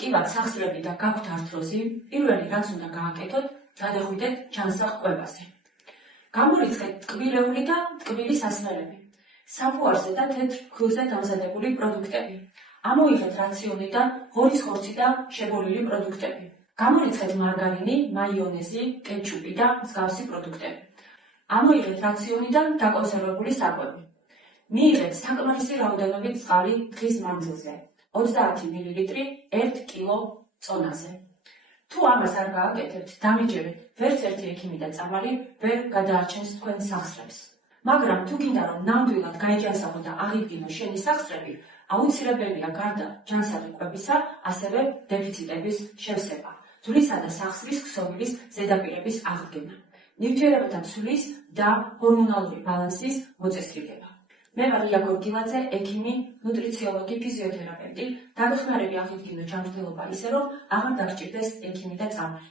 ტკივად სახსრები და გაქვთ ართროზი, პირველი რაც უნდა გააკეთოთ, გადახვიდეთ ჯანსაღ კვებაზე. გამორიცხეთ ტკბილეული და ტკბილი სასმელები, საფუარზე და თეთრ ფქვილზე დამზადებული პროდუქტები. ამოიღეთ რაციონიდან ღორის ხორცი და შებოლილი პროდუქტები. გამორიცხეთ მარგარინი, მაიონეზი, კეჩუპი და მსგავსი პროდუქტები. ამოიღეთ რაციონიდან დაკონსერვებული საკვები. მიიღეთ საკმარისი რაოდენობით წყალი დღის მანძილზე, 30 მილილიტრი 1 კილო წონაზე. თუ ამას არ გააკეთებთ, დამიჯერეთ, ვერც ერთი ექიმი და წამალი ვერ გადაარჩენს თქვენ სახსრებს. მაგრამ თუ გინდა რომ ნამდვილად გაიჯანსაღო და აღიდგინო შენი სახსრები, აუცილებელია გარდა ჯანსაღი კვებისა, ასევე დეფიციტების შევსება, ძვლისა და სახსრის ქსოვილის ზედაპირების აღდგენა, ნივთიერებათა ცვლის და ჰორმონალური ბალანსის მოწესრიგება. მე ვარ ია გორგილაძე, ექიმი, ნუტრიციოლოგი, ფიზიოთერაპევტი. დაგეხმარები აღიდგინო ჯანმრთელობა ისე, რომ აღარ დაგჭირდეს ექიმი და წამალი.